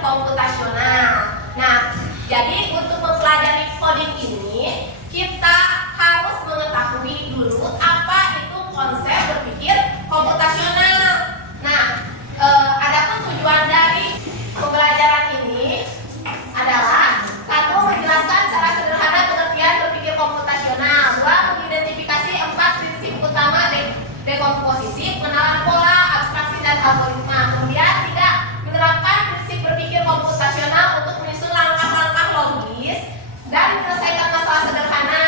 komputasional. Nah, jadi untuk mempelajari coding ini kita harus mengetahui dulu apa itu konsep berpikir komputasional. Nah, adapun tujuan dari pembelajaran ini adalah satu, menjelaskan secara sederhana pengertian berpikir komputasional. Dua, mengidentifikasi 4 prinsip utama dekomposisi, pengenalan pola, abstraksi, dan algoritma. Kemudian tiga, menerapkan prinsip berpikir komputasional untuk menyusun langkah-langkah logis dan menyelesaikan masalah sederhana.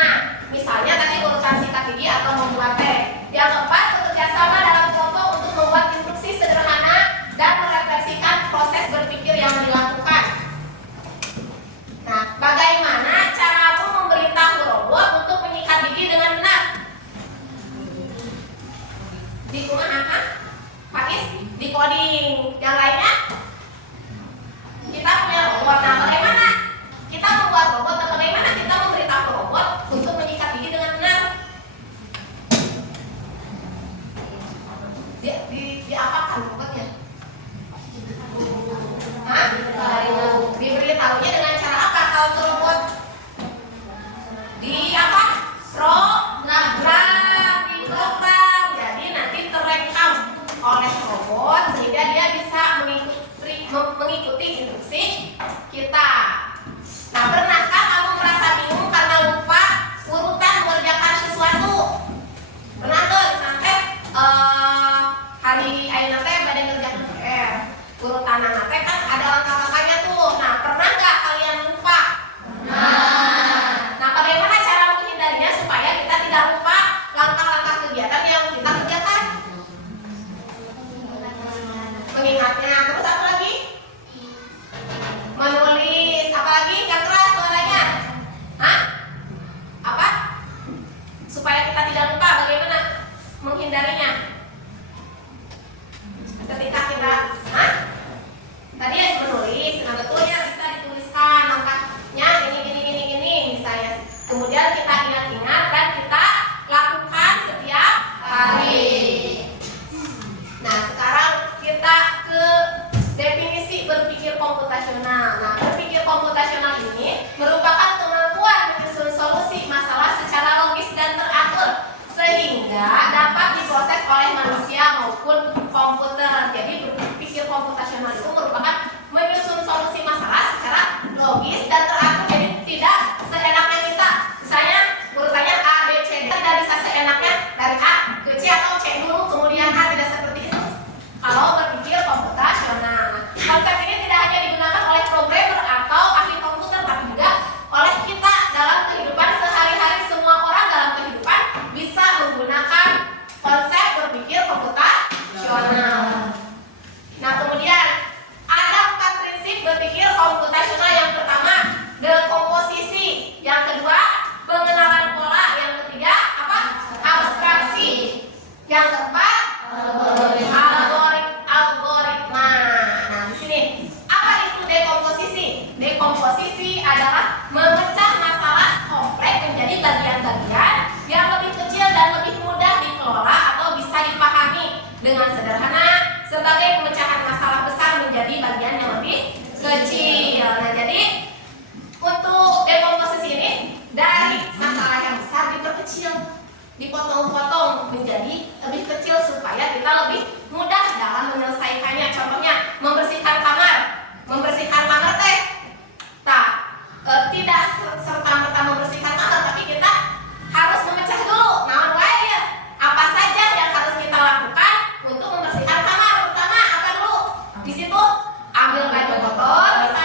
Misalnya tadi urutan sikat gigi atau membuat teh. Yang keempat, bekerja sama dalam kelompok untuk membuat instruksi sederhana dan merefleksikan proses berpikir yang dilakukan. Nah, bagaimana caramu memberitahu robot untuk menyikat gigi dengan benar? Di kumaha? Pak Is? Di coding. Yang lainnya? Kita punya robot. Nah, bagaimana kita membuat robot dan bagaimana kita memberitahu robot untuk menyikat gigi dengan benar? Di apa kan robotnya? Hah? Diberitahunya dengan cara apa kalau untuk robot? Di apa? Di program. Jadi nanti terekam oleh robot sehingga dia bisa mengikuti instruksi kita. Nah, pernahkah kamu merasa bingung karena lupa urutan mengerjakan sesuatu? Pernah tuh sampai hari ayeuna teh bade ngerjakeun PR. Urutan teh kan ada langkah-langkahnya tuh. Nah, pernah nggak kalian lupa? Nah, bagaimana cara menghindarinya supaya kita tidak lupa langkah-langkah kegiatan yang kita kerjakan? Mengingatnya. Terus apa lagi? Menulis. Apa lagi? Yang keras suaranya. Hah? Apa? Supaya kita tidak lupa, bagaimana menghindarinya? Ketika kita tadi menulis, nah betulnya bisa dituliskan langkahnya gini misalnya. Kemudian kita ingat-ingat dan kita lakukan setiap hari. Nah, sekarang kita ke definisi berpikir komputasional. Nah, berpikir komputasional ini merupakan kemampuan menyusun solusi masalah secara logis dan teratur sehingga dapat diproses oleh manusia maupun komputer. Jadi berpikir komputasional itu merupakan menyusun solusi masalah secara logis dan teratur. Jadi tidak seenaknya kita. Misalnya urutannya A, B, C, D, tidak bisa seenaknya dari A ke C atau C dulu kemudian A, tidak seperti itu. Kalau berpikir komputasional, konsep ini tidak hanya digunakan oleh programmer atau ahli komputer, tapi juga oleh kita dalam kehidupan sehari-hari. Semua orang dalam kehidupan bisa menggunakan konsep berpikir komputasional. Nah, kemudian ada 4 prinsip berpikir komputasional. Yang pertama, dekomposisi. Yang kedua, pengenalan pola. Yang ketiga, apa? Abstraksi. Yang keempat, algoritma. Nah, di sini apa itu dekomposisi? Dekomposisi adalah memecah masalah kompleks menjadi bagian-bagian yang lebih kecil dan lebih mudah dikelola atau bisa dipahami dengan sederhana sebagai pemecahan masalah besar menjadi bagian yang lebih kecil. Nah, jadi untuk dekomposisi ini dari masalah yang besar diperkecil, dipotong-potong menjadi lebih kecil supaya kita lebih mudah dalam menyelesaikannya. Contohnya membersihkan kamar. Membersihkan kamar teh tidak serta-merta membersihkan kamar, tapi kita harus memecah dulu. Nah, apa saja yang harus kita lakukan untuk membersihkan kamar? Pertama apa dulu? Di situ ambil baju kotor, bisa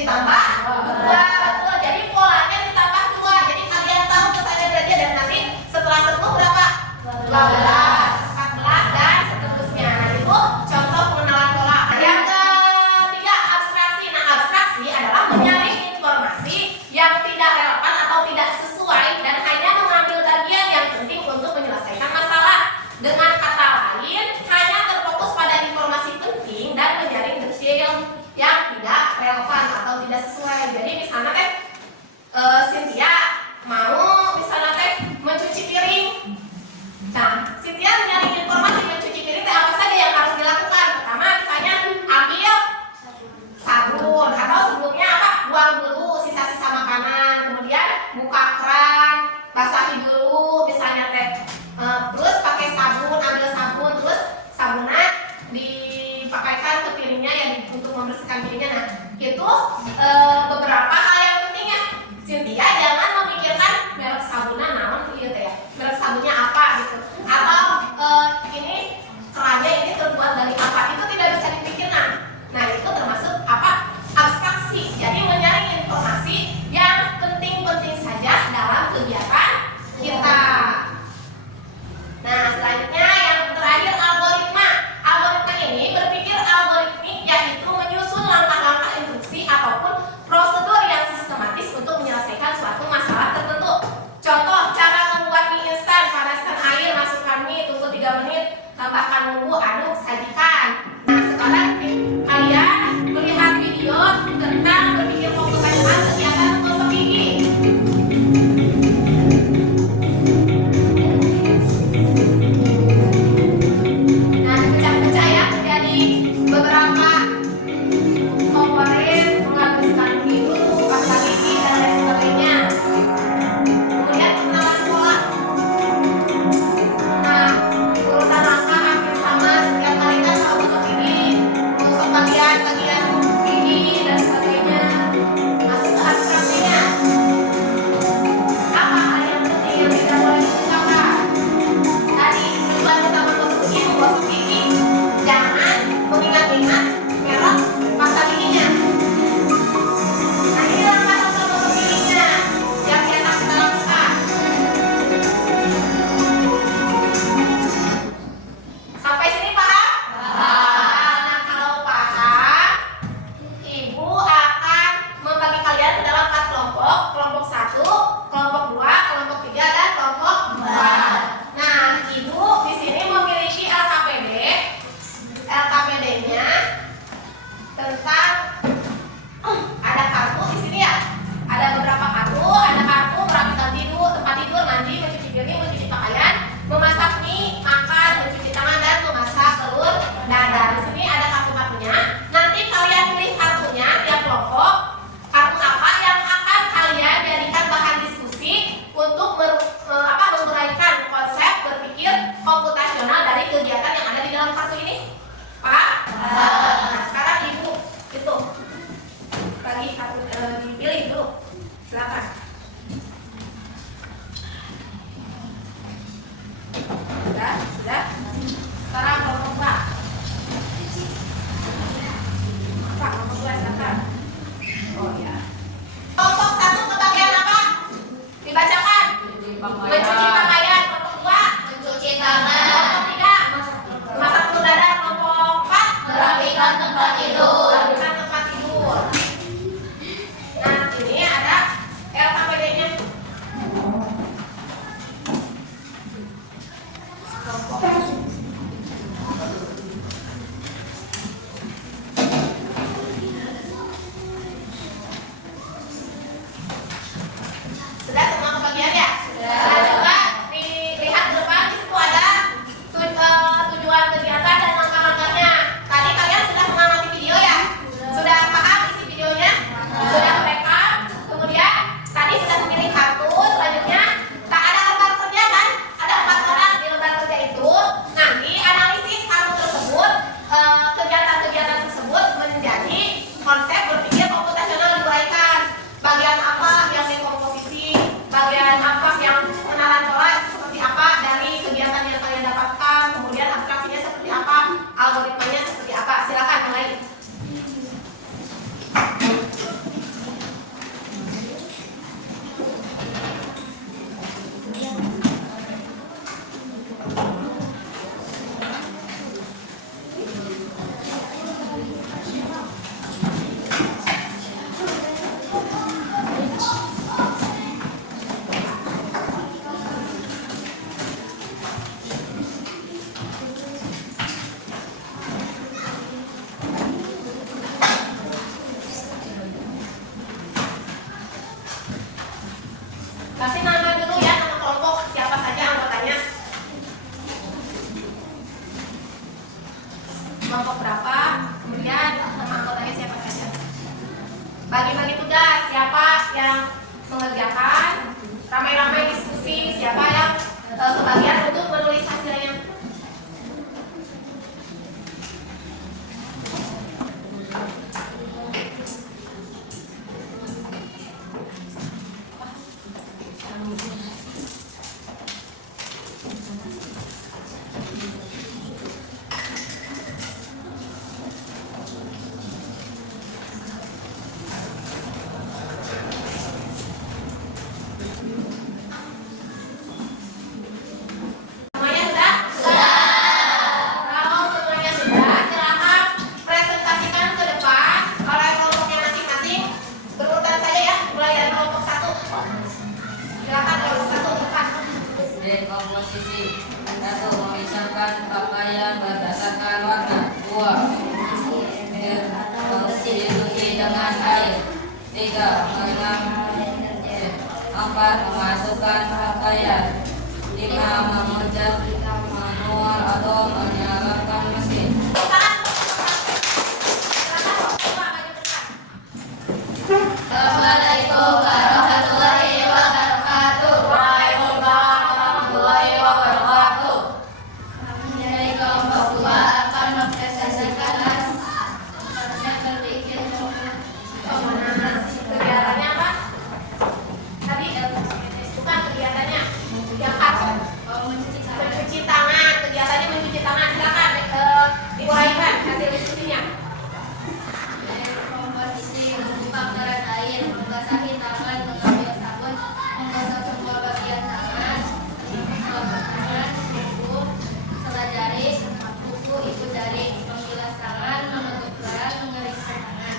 ditambah 2. Betul. Jadi polanya ditambah 2. Jadi kalian tahu pesannya berarti, dan nanti setelah 10 berapa? 12, 14 dan seterusnya. Nah, itu contoh pengenalan pola. Yang ketiga, abstraksi. Nah, abstraksi adalah menyaring informasi yang tidak relevan atau tidak sesuai dan hanya mengambil bagian yang penting untuk menyelesaikan masalah. Dengan kata lain, hanya terfokus pada informasi penting dan menyaring detail yang tidak relevan atau tidak sesuai. Jadi misalnya teh Cynthia mau misalnya teh mencuci piring. Nah, Cynthia menyaring informasi mencuci piring teh apa saja yang harus dilakukan. Pertama, misalnya ambil sabun, atau sebelumnya apa? Buang dulu sisa-sisa makanan, kemudian buka keran, basahi dulu misalnya teh. Terus pakai sabun, ambil sabun, terus sabunnya dipakaikan ke piringnya yang untuk membersihkan piringnya. Nah, itu beberapa hal yang penting ya. Cynthia jangan memikirkan merek sabunnya naon gitu ya. Merek sabunnya apa gitu. Atau ini kerannya ini terbuat dari apa. Itu tidak bisa dipikirkan. Nah, itu termasuk apa? Abstraksi. Jadi menyaring informasi yang penting-penting saja dalam kegiatan kita. Nah, selanjutnya yang terakhir, algoritma. Algoritma ini berpikir algoritmik, yaitu menyusun langkah-langkah instruksi ataupun prosedur yang sistematis untuk menyelesaikan suatu masalah tertentu. Contoh, cara membuat mie instan: panaskan air, masukkan mie, tunggu 3 menit, tambahkan bumbu, aduk, sajikan. Nah, sekarang kalian melihat video tentang berpikir komputasional kegiatan menggosok gigi. Nah, pecah-pecah ya menjadi beberapa komponen, menghabiskan itu, pasta gigi dan lain sebagainya. Kemudian pengenalan pola. Nah, urutan langkah hampir sama setiap kali kan kalau gosok gigi, gosok bagian-bagian gigi dan sebagainya. Masuk ke abstraksinya. Apa hal yang penting yang tidak boleh dilupakan? Tadi tujuan utama gosok gigi, jangan mengingat-ingat merek pasta giginya. Nah, ini langkah-langkah gosok giginya yang biasa kita lakukan. Sampai sini paham? Nah, kalau paham, Ibu akan membagi kalian ke dalam 4 kelompok. Kelompok 1, kelompok 2, kelompok 3, dan kelompok 4. Nah, Ibu di sini memiliki LKPD. LKPD-nya tentang ada kartu di sini ya. Ada beberapa kartu, ada kartu merapikan tidur, tempat tidur, mandi, mencuci piring, mencuci pakaian, memasak mie, makan, mencuci tangan, dan memasak telur dadar. Di sini ada kartu-kartunya. Nanti kalian pilih kartunya tiap kelompok. Kartu apa yang akan kalian jadikan bahan diskusi untuk menguraikan konsep berpikir komputasional dari kegiatan yang ada di dalam kartu ini. Pak? Nah, sekarang Ibu itu bagi kartu dipilih dulu. Silakan. Sudah? Sekarang kelompok 4. Pak, kelompok 2 silakan. Oh ya. Kelompok 1 ke bagian apa? Dibacakan. Mencuci pakaian. Kelompok 2 mencuci tangan. Kelompok 3 masak telur dadar. Kelompok 4 merapikan tempat tidur. Nah, ini ada LKPD Kasih nama dulu ya, nama kelompok siapa saja anggotanya. Kelompok berapa, kemudian nama anggotanya siapa saja. Bagi-bagi tugas, siapa yang mengerjakan, ramai-ramai diskusi, siapa yang kebagian untuk menulis hasilnya. Komposisi. 1. Memisahkan pakaian berdasarkan warna. 2. Mendistribusi dengan air. 3. 4. Memasukkan pakaian. 5. Mengucap manual atau menyalakan mesin. Assalamualaikum warahmatullahi wabarakatuh. Waalaikumsalam warahmatullahi wabarakatuh. Dari kelompok 2 akan mempresentasikan kegiatannya apa? Tadi bukan kegiatannya yang harus mencuci tangan. Kegiatannya mencuci tangan. Silakan Ibu Aiman hasil diskusinya. komposisi membuka keran air, membasahi tangan, mengambil sabun, menggosok semua bagian tangan, menggosok tangan, buku, sela jari, buku, ibu jari, membilas tangan, menutup keran, mengeriksa tangan,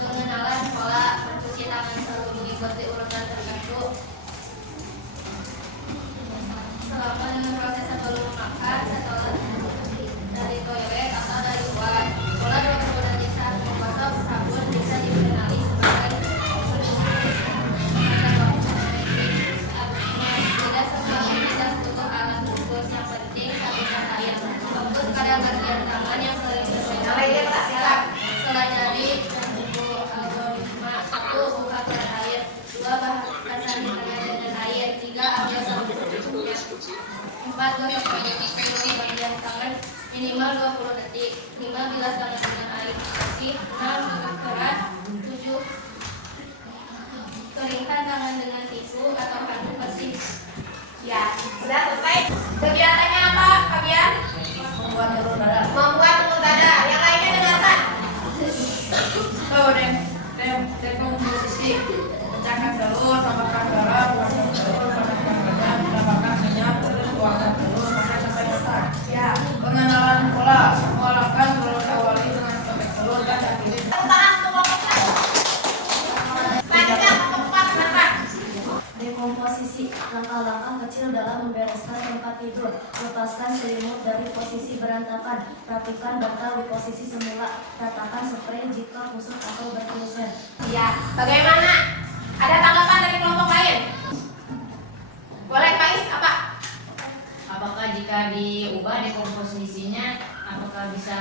pengenalan pola mencuci tangan selalu mengikuti urutan tertentu. Selama proses sebelum makan, setelah dari toilet atau dari luar, pola 20 detik saat menggosok sabun bisa dikenali sebagai tidak semuanya tidak butuh alat khusus. Yang penting sabunkan air. Fokus pada bagian tangan yang sering berbeda. Sela jari dan buku algoritma. 1. Buka keran air. 2. Basahi tangan dengan air. 3. Ambil sabun secukupnya. 4. Gosok seluruh bagian tangan minimal 20 detik. 5. Bilas tangan dengan air bersih. 6. Tutup keran. 7. Keringkan tangan dengan tisu atau handuk bersih. Ya, sudah selesai. Kegiatannya apa kalian? Membuat telur dadar. Membuat telur dadar. Yang lainnya dengarkan. Dekomposisi. Pecahkan telur, tambahkan garam, tuangkan telur, panaskan wajan, tambahkan minyak, terus tuangkan telur sampai matang. Ya. Pengenalan pola. Semua langkah selalu diawali dengan sobek telur dan akhiri. Tepuk tangan untuk kelompok 1. Selanjutnya kelompok 4 dengarkan. Dekomposisi, langkah-langkah kecil dalam membereskan tempat tidur. Lepaskan selimut dari posisi berantakan. Rapikan bantal di posisi semula. Ratakan spray jika kusut atau berklusen. Ya, bagaimana? Ada tanggapan dari kelompok lain? Boleh, Pais, apa? Apakah jika diubah dekomposisinya, apakah bisa?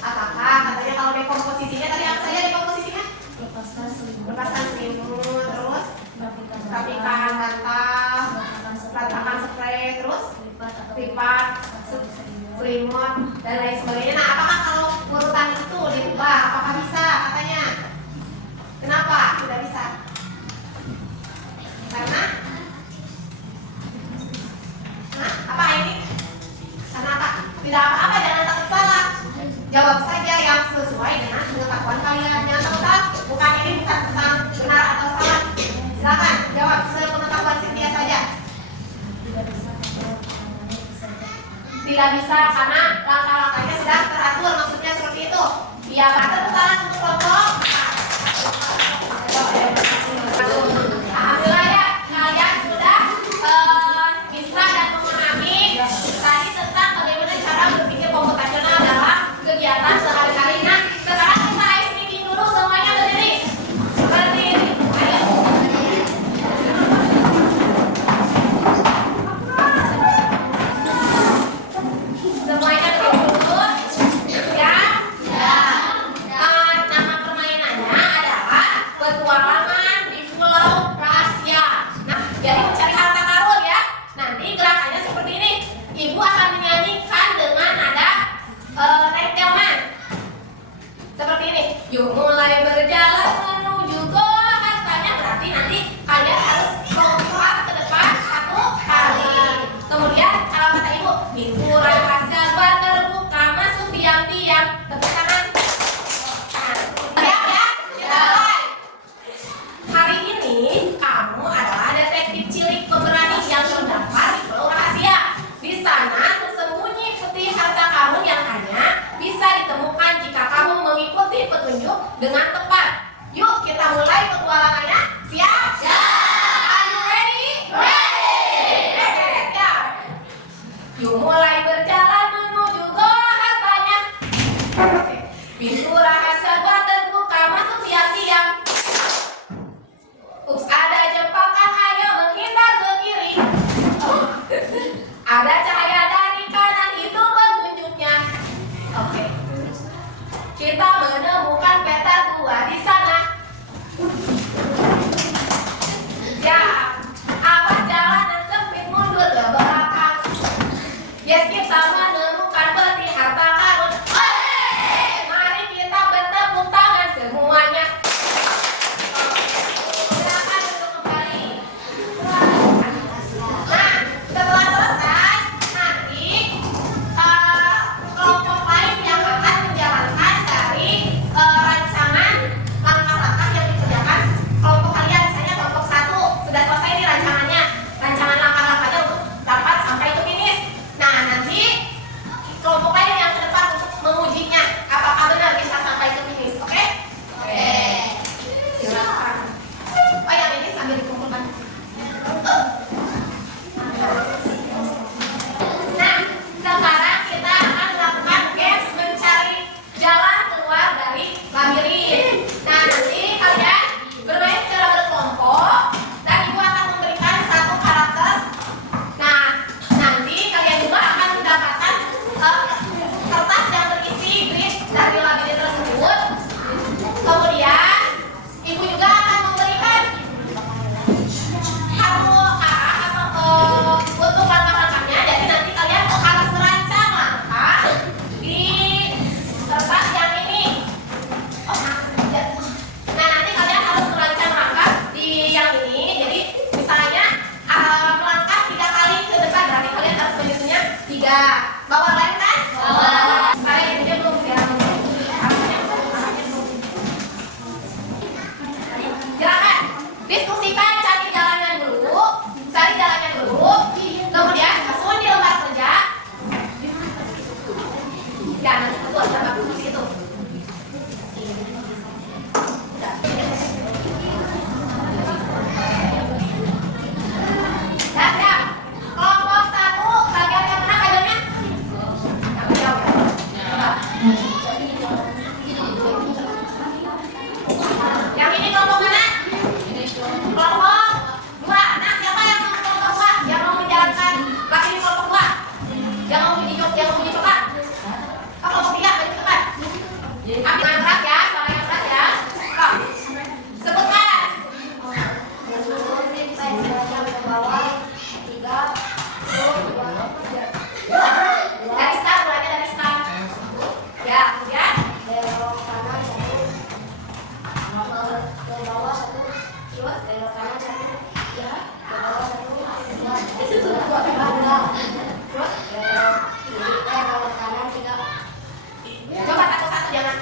Apakah katanya kalau dekomposisinya tadi apa saja dekomposisinya? Lepaskan selimut. Lepaskan selimut, terus Rapikan rapikan bantal, ratakan spray, terus lipat, selimut, dan lain sebagainya. Nah, apakah kalau urutan itu diubah? Apakah bisa katanya? Kenapa tidak bisa? Karena apa ini? Karena apa? Tidak apa-apa, jangan takut salah. Jawab saja yang sesuai dengan pengetahuan kalian. Jangan takut salah. Bukan ini bukan tentang benar atau salah. Silakan jawab sepengetahuan Cynthia saja. Tidak bisa karena langkah-langkahnya sudah teratur. Maksudnya seperti itu. Iya, Pak. Tepuk tangan untuk kelompok. Alhamdulillah ya, kalian sudah bisa dan memahami tadi tentang bagaimana cara berpikir komputasional dalam kegiatan sehari-hari. Nah, sekarang kita ice making dulu, semuanya berdiri. Berdiri. Yuk mulai berjalan menuju goa hartanya. Berarti nanti kalian harus lompat ke depan 1 kali. Kemudian kalau kata ibu, pintu rahasia gua terbuka, masuk diam-diam. Tepuk tangan. Nah, ya, kita mulai. Hari ini kamu adalah detektif cilik pemberani yang terdampar di pulau rahasia. Di sana tersembunyi peti harta karun yang hanya bisa ditemukan jika kamu mengikuti petunjuk dengan tepat. Yuk kita mulai petualangannya. Siap? Siap. Are you ready? Ready. Siap. Yuk mulai berjalan menuju goa hartanya. Pintu rahasia gua terbuka, masuk diam-diam. Ups, ada jebakan, ayo menghindar ke kiri. Ada cahaya dari kanan, itu petunjuknya. Oke. Kita menemukan peta gua di sana. Ya, awas jalanan sempit, mundur ke belakang. Yes, kita menemukan peti harta karun. Mari kita bertepuk tangan semuanya. Silakan duduk kembali. Nah, setelah selesai, nanti kelompok lain yang akan menjalankan dari rancangan langkah-langkah yang dikerjakan kelompok kalian. Misalnya kelompok 1 sudah selesai nih rancangannya, rancangan langkah-langkahnya untuk dapat sampai ke finish. Nah, nanti kelompok lain yang ke depan untuk mengujinya apakah benar bisa sampai ke finish. Oke? Oke. Silakan. Oh, yang ini sambil dikumpulkan. Nah, sekarang kita akan melakukan games mencari jalan keluar dari labirin. Nah, nanti kalian bermain secara berkelompok dan ibu akan memberikan 1 karakter. Nah, nanti kalian juga akan mendapatkan kertas yang berisi grid dari labirin tersebut. Kemudian ibu juga akan memberikan kartu atau untuk langkah-langkahnya. Jadi nanti kalian harus merancang langkah di kertas yang ini. Nah, nanti kalian harus merancang langkah di yang ini. Jadi misalnya melangkah 3 kali ke depan, berarti kalian harus menyusunnya 3. Bawa lem kan? Bawa. Saya ini belum siap. Silakan diskusikan, cari jalannya dulu, kemudian susun di lembar kerja. Ya, nanti tentu ada bagus di situ. Ya, siap. Kelompok 1, bagian yang mana kajiannya? Yang jauh ya. Yang ini kelompok mana? Kelompok 2. Nah, siapa yang mau kelompok 2? Yang mau menjalankan lagi di kelompok 2? Yang mau uji coba? Kelompok 3, balik ke depan. Ambil yang keras ya, suara yang keras ya. Oh. Sebutkan. Dari start, mulainya dari start. Ya, kemudian Belok kanan 1, ke bawah 1, terus belok kanan 1, ya, ke bawah 1, terus belok kiri, belok kanan 3. coba satu-satu, jangan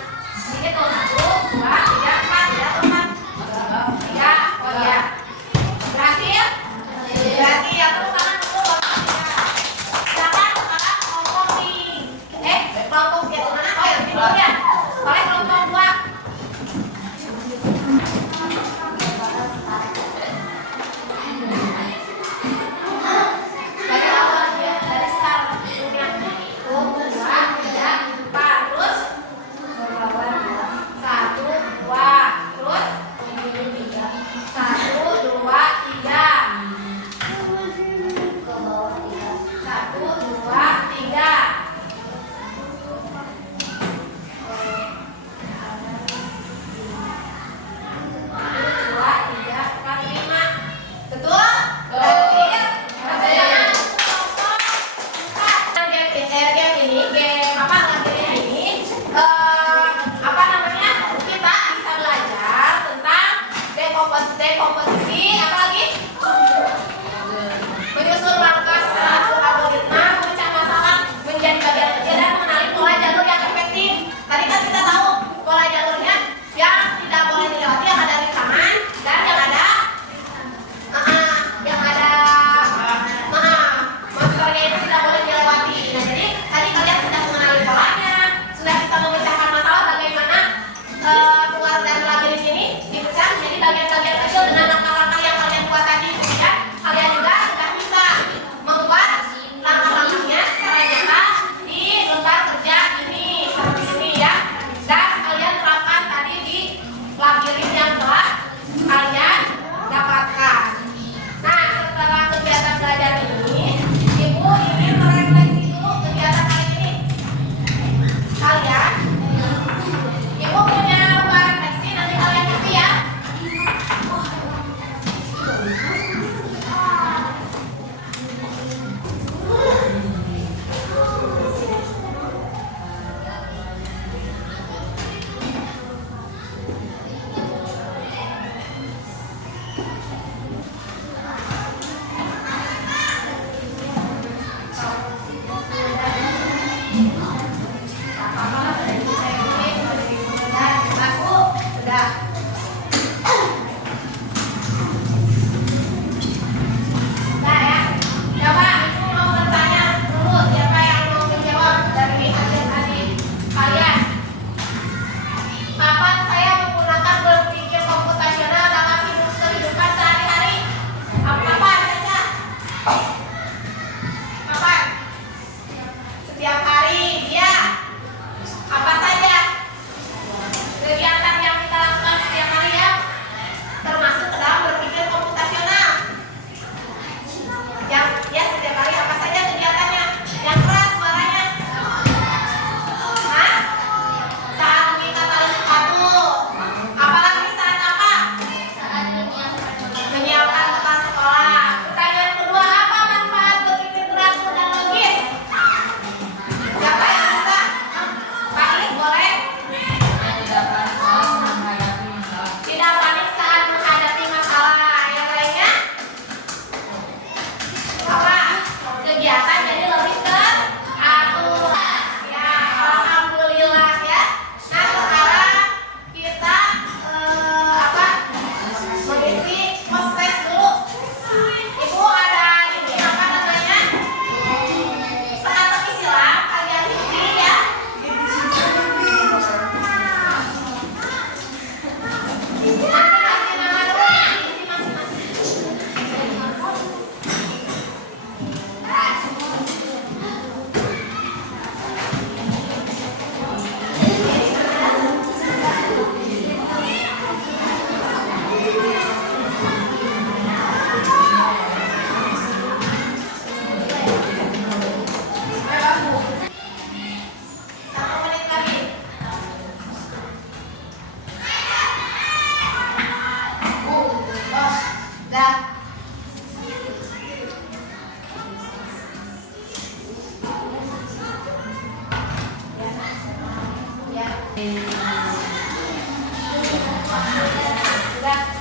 Kapan saya menggunakan berpikir komputasional dalam kehidupan sehari-hari? Kapan, Caca? Kapan? Setiap hari, dia. Apa saja kegiatan yang kita lakukan setiap hari ya, termasuk ke dalam berpikir komputasional. Ya, setiap hari apa saja kegiatannya? Yang keras suaranya. Hah? Saat mengikat tali sepatu. Apalagi saat apa? Saat Menyiapkan bekal sekolah. Pertanyaan kedua, apa manfaat berpikir teratur dan logis? Siapa yang bisa? Pak Is, boleh? Tidak panik saat menghadapi masalah. Tidak panik saat menghadapi masalah. Yang lainnya? Apa? Kegiatan jadi lebih teratur. Ya, alhamdulillah ya. Nah, sekarang kita mengisi proses dulu. Ibu ada ini apa namanya? Penata silang kalian isi ya. Nanti kasih nama dulu, isi masing-masing. Satu menit lagi. Dah. Ya. Sudah.